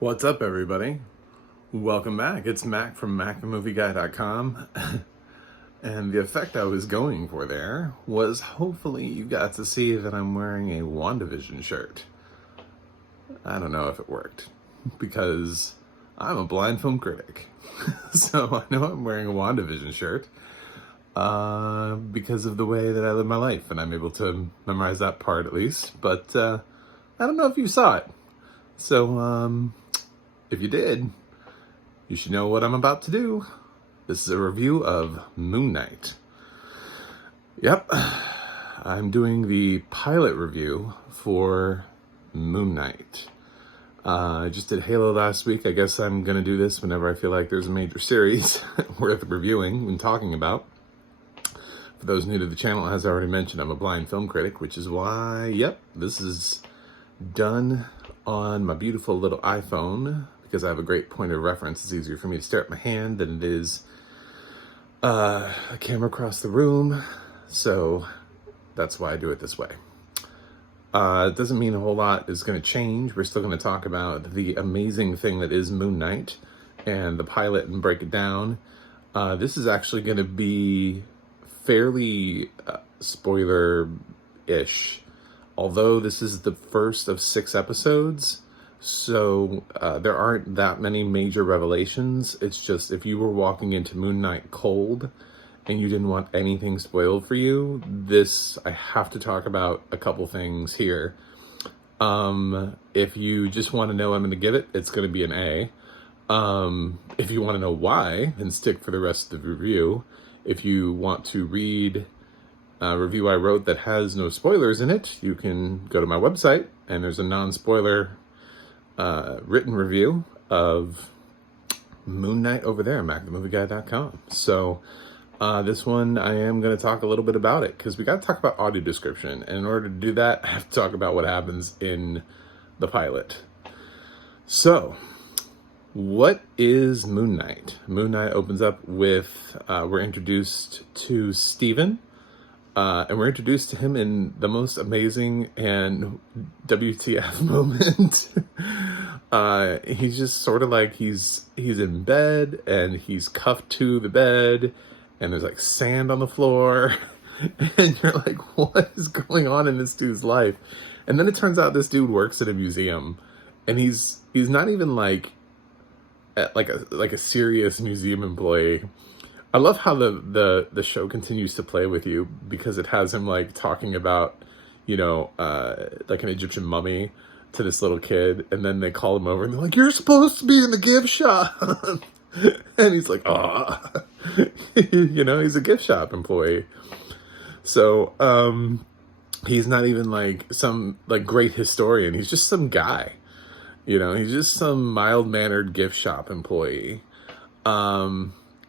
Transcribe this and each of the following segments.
What's up, everybody? Welcome back. It's Mac from MacTheMovieGuy.com. And the effect I was going for there was hopefully you got to see that I'm wearing a WandaVision shirt. I don't know if it worked because I'm a blind film critic. So I know I'm wearing a WandaVision shirt because of the way that I live my life, and I'm able to memorize that part at least. But I don't know if you saw it. So if you did, you should know what I'm about to do. This is a review of Moon Knight. Yep, I'm doing the pilot review for Moon Knight. I just did Halo last week. I guess I'm going to do this whenever I feel like there's a major series worth reviewing and talking about. For those new to the channel, as I already mentioned, I'm a blind film critic, which is why, yep, this is done on my beautiful little iPhone because I have a great point of reference. It's easier for me to stare at my hand than it is a camera across the room. So that's why I do it this way. It doesn't mean a whole lot is going to change. We're still going to talk about the amazing thing that is Moon Knight and the pilot and break it down. This is actually going to be fairly spoiler-ish. Although this is the first of 6 episodes, so there aren't that many major revelations. It's just if you were walking into Moon Knight cold and you didn't want anything spoiled for you, I have to talk about a couple things here. If you just want to know what I'm going to give it, it's going to be an A. If you want to know why, then stick for the rest of the review. If you want to read a review I wrote that has no spoilers in it, you can go to my website, and there's a non-spoiler written review of Moon Knight over there at MacTheMovieGuy.com. So this one, I am going to talk a little bit about it, because we got to talk about audio description, and in order to do that, I have to talk about what happens in the pilot. So, what is Moon Knight? Moon Knight opens up with, we're introduced to Steven, and we're introduced to him in the most amazing and WTF moment. He's just sort of like, he's in bed, and he's cuffed to the bed, and there's like sand on the floor, and you're like, what is going on in this dude's life? And then it turns out this dude works at a museum, and he's not even like a serious museum employee. I love how the show continues to play with you, because it has him like talking about, like an Egyptian mummy to this little kid, and then they call him over and they're like, you're supposed to be in the gift shop. And he's like, he's a gift shop employee. So he's not even like some like great historian. He's just some guy. He's just some mild-mannered gift shop employee.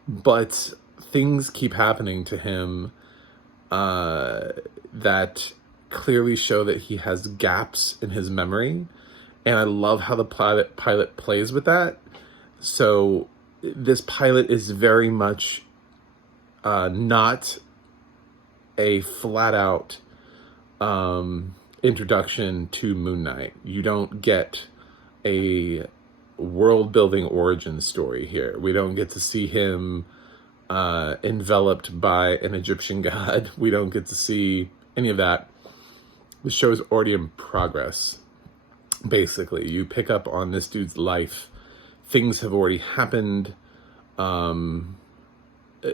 But things keep happening to him that clearly show that he has gaps in his memory. And I love how the pilot plays with that. So this pilot is very much not a flat-out introduction to Moon Knight. You don't get a world-building origin story here. We don't get to see him enveloped by an Egyptian god. We don't get to see any of that. The show is already in progress. Basically, you pick up on this dude's life. Things have already happened.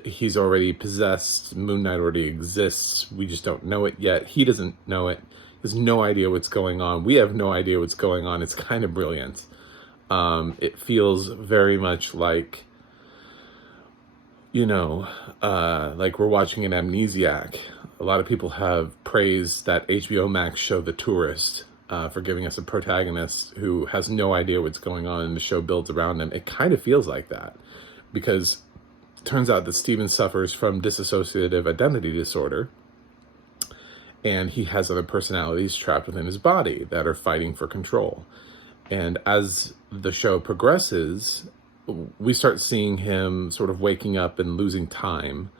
He's already possessed. Moon Knight already exists. We just don't know it yet. He doesn't know it. He has no idea what's going on. We have no idea what's going on. It's kind of brilliant. It feels very much like, like we're watching an Amnesiac. A lot of people have praised that HBO Max show The Tourist for giving us a protagonist who has no idea what's going on, and the show builds around him. It kind of feels like that, because it turns out that Steven suffers from dissociative identity disorder, and he has other personalities trapped within his body that are fighting for control. And as the show progresses, we start seeing him sort of waking up and losing time.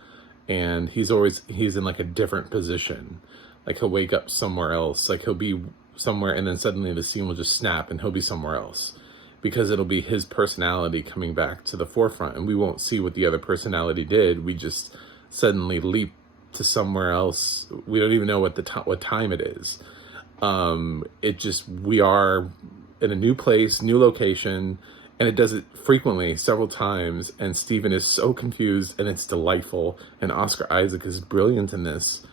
And he's in like a different position. Like he'll wake up somewhere else. Like he'll be somewhere, and then suddenly the scene will just snap and he'll be somewhere else. because it'll be his personality coming back to the forefront, and we won't see what the other personality did. We just suddenly leap to somewhere else. We don't even know what time it is. We are in a new place, new location, and it does it frequently, several times, and Steven is so confused, and it's delightful, and Oscar Isaac is brilliant in this.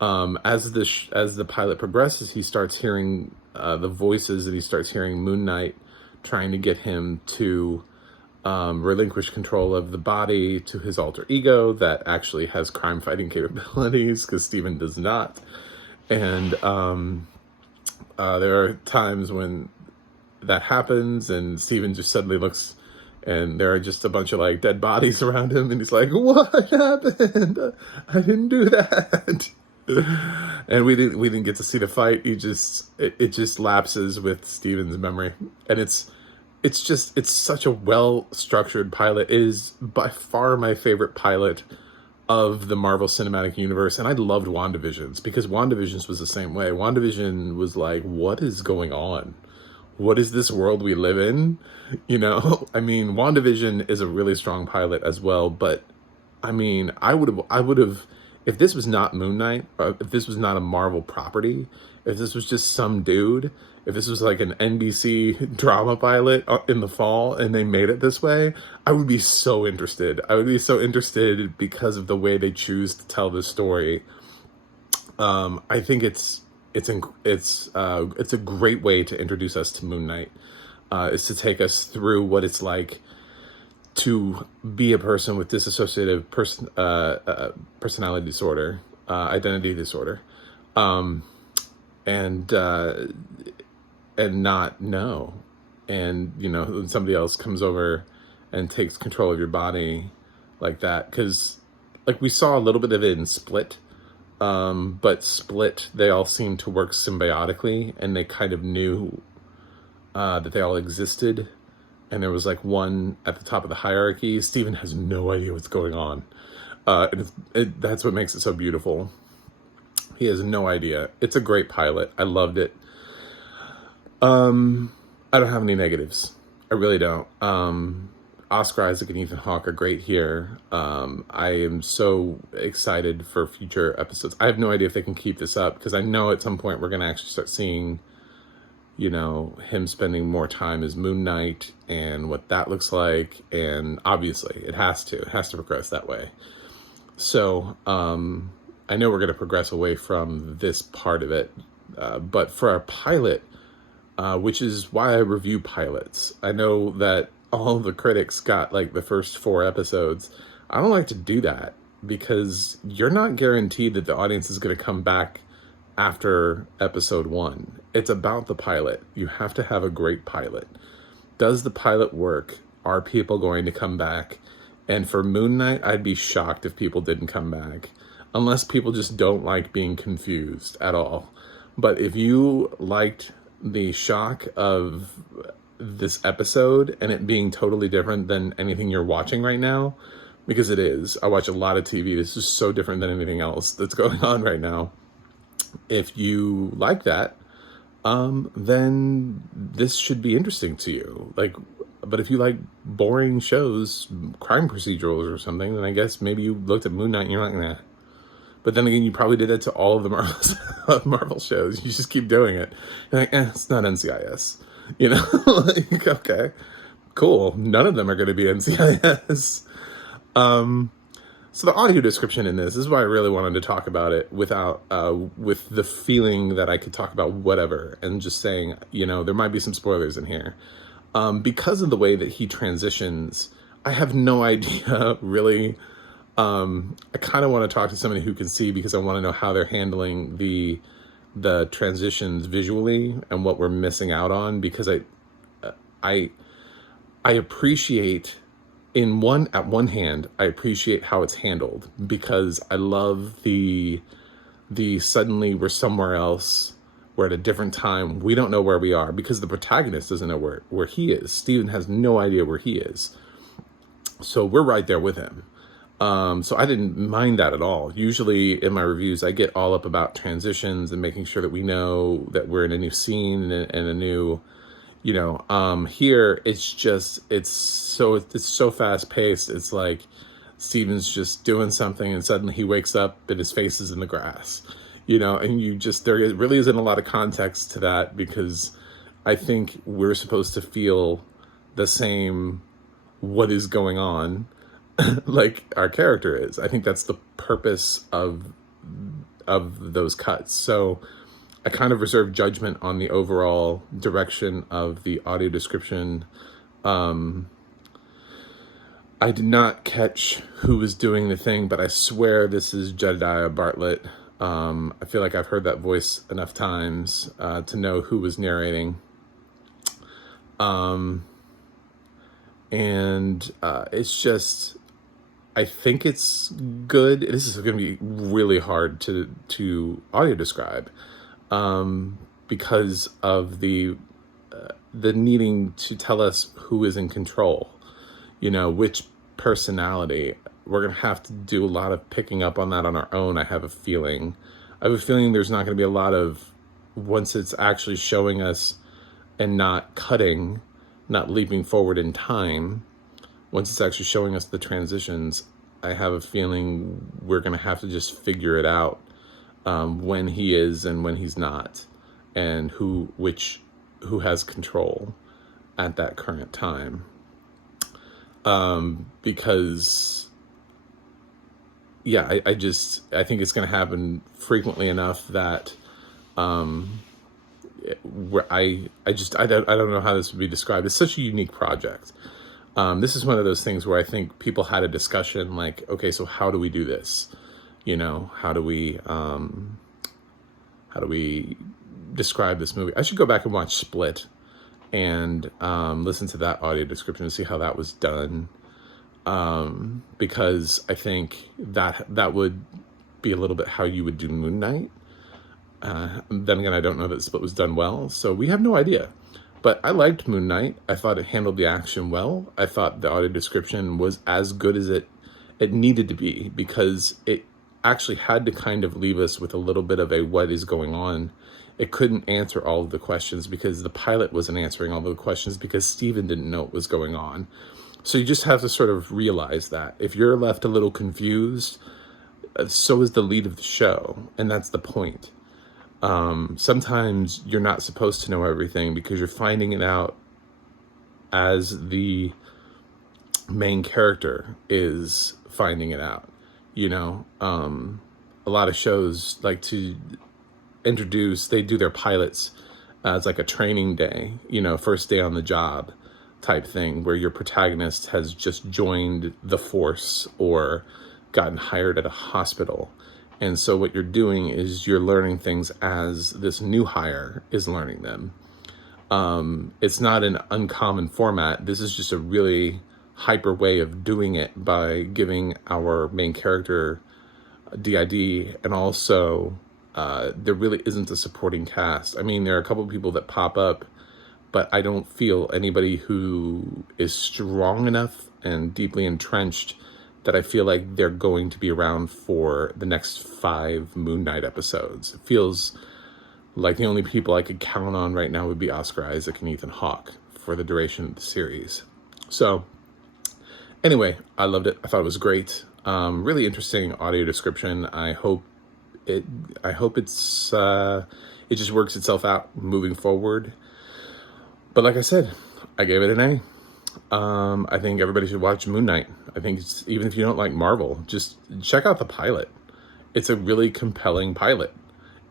As the pilot progresses, he starts hearing the voices, and he starts hearing Moon Knight trying to get him to relinquish control of the body to his alter ego that actually has crime-fighting capabilities, because Steven does not. And there are times when that happens, and Steven just suddenly looks, and there are just a bunch of like dead bodies around him, and he's like, "What happened? I didn't do that." And we didn't get to see the fight. It just lapses with Steven's memory, and it's such a well-structured pilot. It is by far my favorite pilot of the Marvel Cinematic Universe, and I loved WandaVision's, because WandaVision's was the same way. WandaVision was like, what is going on? What is this world we live in? You know, I mean, WandaVision is a really strong pilot as well, but I mean, I would have, if this was not Moon Knight, if this was not a Marvel property, if this was just some dude, if this was like an NBC drama pilot in the fall and they made it this way, I would be so interested. I would be so interested because of the way they choose to tell this story. I think it's a great way to introduce us to Moon Knight. Is to take us through what it's like to be a person with dissociative personality disorder, identity disorder, and not know. And, you know, when somebody else comes over and takes control of your body like that, because like we saw a little bit of it in Split, but Split, they all seemed to work symbiotically, and they kind of knew that they all existed, and there was like one at the top of the hierarchy. Steven has no idea what's going on. That's what makes it so beautiful. He has no idea. It's a great pilot. I loved it. I don't have any negatives. I really don't. Oscar Isaac and Ethan Hawke are great here. I am so excited for future episodes. I have no idea if they can keep this up, because I know at some point we're going to actually start seeing, you know, him spending more time as Moon Knight and what that looks like. And obviously it has to progress that way. So, I know we're going to progress away from this part of it. But for our pilot, which is why I review pilots, I know that all the critics got like the first 4 episodes. I don't like to do that, because you're not guaranteed that the audience is going to come back after episode 1. It's about the pilot. You have to have a great pilot. Does the pilot work? Are people going to come back? And for Moon Knight, I'd be shocked if people didn't come back, unless people just don't like being confused at all. But if you liked the shock of this episode and it being totally different than anything you're watching right now, because it is. I watch a lot of TV. This is so different than anything else that's going on right now. If you like that, then this should be interesting to you. Like, but if you like boring shows, crime procedurals or something, then I guess maybe you looked at Moon Knight and you're like, nah. But then again, you probably did that to all of the Marvel shows. You just keep doing it. You're like, it's not NCIS. You know, like, okay, cool. None of them are going to be NCIS. So the audio description in this is why I really wanted to talk about it without, with the feeling that I could talk about whatever, and just saying, you know, there might be some spoilers in here. Because of the way that he transitions, I have no idea really. I kind of want to talk to somebody who can see, because I want to know how they're handling the transitions visually and what we're missing out on, because I appreciate at one hand, I appreciate how it's handled, because I love the suddenly we're somewhere else, we're at a different time, we don't know where we are, because the protagonist doesn't know where he is. Steven has no idea where he is. So we're right there with him. So I didn't mind that at all. Usually in my reviews, I get all up about transitions and making sure that we know that we're in a new scene and a new, Here it's so fast paced. It's like Steven's just doing something and suddenly he wakes up and his face is in the grass, and there really isn't a lot of context to that, because I think we're supposed to feel the same what is going on like our character is. I think that's the purpose of those cuts. So I kind of reserve judgment on the overall direction of the audio description. I did not catch who was doing the thing, but I swear this is Jedediah Bartlett. I feel like I've heard that voice enough times to know who was narrating. It's just, I think it's good. This is going to be really hard to audio describe, because of the needing to tell us who is in control, which personality. We're going to have to do a lot of picking up on that on our own. I have a feeling there's not going to be a lot of, once it's actually showing us and not cutting, not leaping forward in time, once it's actually showing us the transitions, I have a feeling we're going to have to just figure it out, when he is and when he's not, and who has control at that current time. Because I think it's going to happen frequently enough that, where I don't know how this would be described. It's such a unique project. This is one of those things where I think people had a discussion like, okay, so how do we do this? How do we describe this movie? I should go back and watch Split and listen to that audio description and see how that was done. Because I think that would be a little bit how you would do Moon Knight. Then again, I don't know that Split was done well, so we have no idea. But I liked Moon Knight. I thought it handled the action well. I thought the audio description was as good as it needed to be, because it actually had to kind of leave us with a little bit of a what is going on. It couldn't answer all of the questions because the pilot wasn't answering all of the questions because Steven didn't know what was going on. So you just have to sort of realize that. If you're left a little confused, so is the lead of the show, and that's the point. Sometimes you're not supposed to know everything because you're finding it out as the main character is finding it out. A lot of shows like to they do their pilots as like a training day, first day on the job type thing, where your protagonist has just joined the force or gotten hired at a hospital. And so what you're doing is you're learning things as this new hire is learning them. It's not an uncommon format. This is just a really hyper way of doing it by giving our main character DID, and also there really isn't a supporting cast. I mean, there are a couple of people that pop up, but I don't feel anybody who is strong enough and deeply entrenched that I feel like they're going to be around for the next 5 Moon Knight episodes. It feels like the only people I could count on right now would be Oscar Isaac and Ethan Hawke for the duration of the series. So anyway, I loved it. I thought it was great. Really interesting audio description. I hope it just works itself out moving forward. But like I said, I gave it an A. I think everybody should watch Moon Knight. I think even if you don't like Marvel, just check out the pilot. It's a really compelling pilot.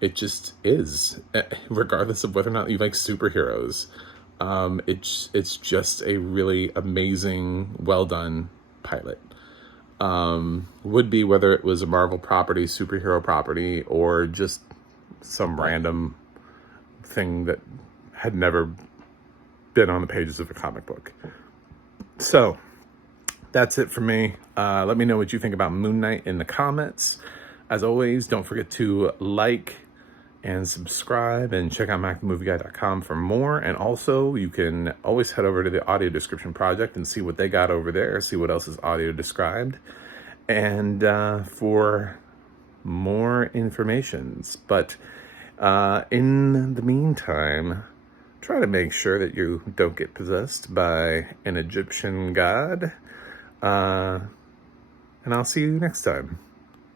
It just is, regardless of whether or not you like superheroes. It's just a really amazing, well done pilot. Would be whether it was a Marvel property, superhero property, or just some random thing that had never been on the pages of a comic book. So that's it for me. Let me know what you think about Moon Knight in the comments. As always, don't forget to like and subscribe and check out MacTheMovieGuy.com for more. And also, you can always head over to the Audio Description Project and see what they got over there, see what else is audio described, and for more informations. But in the meantime, try to make sure that you don't get possessed by an Egyptian god. And I'll see you next time.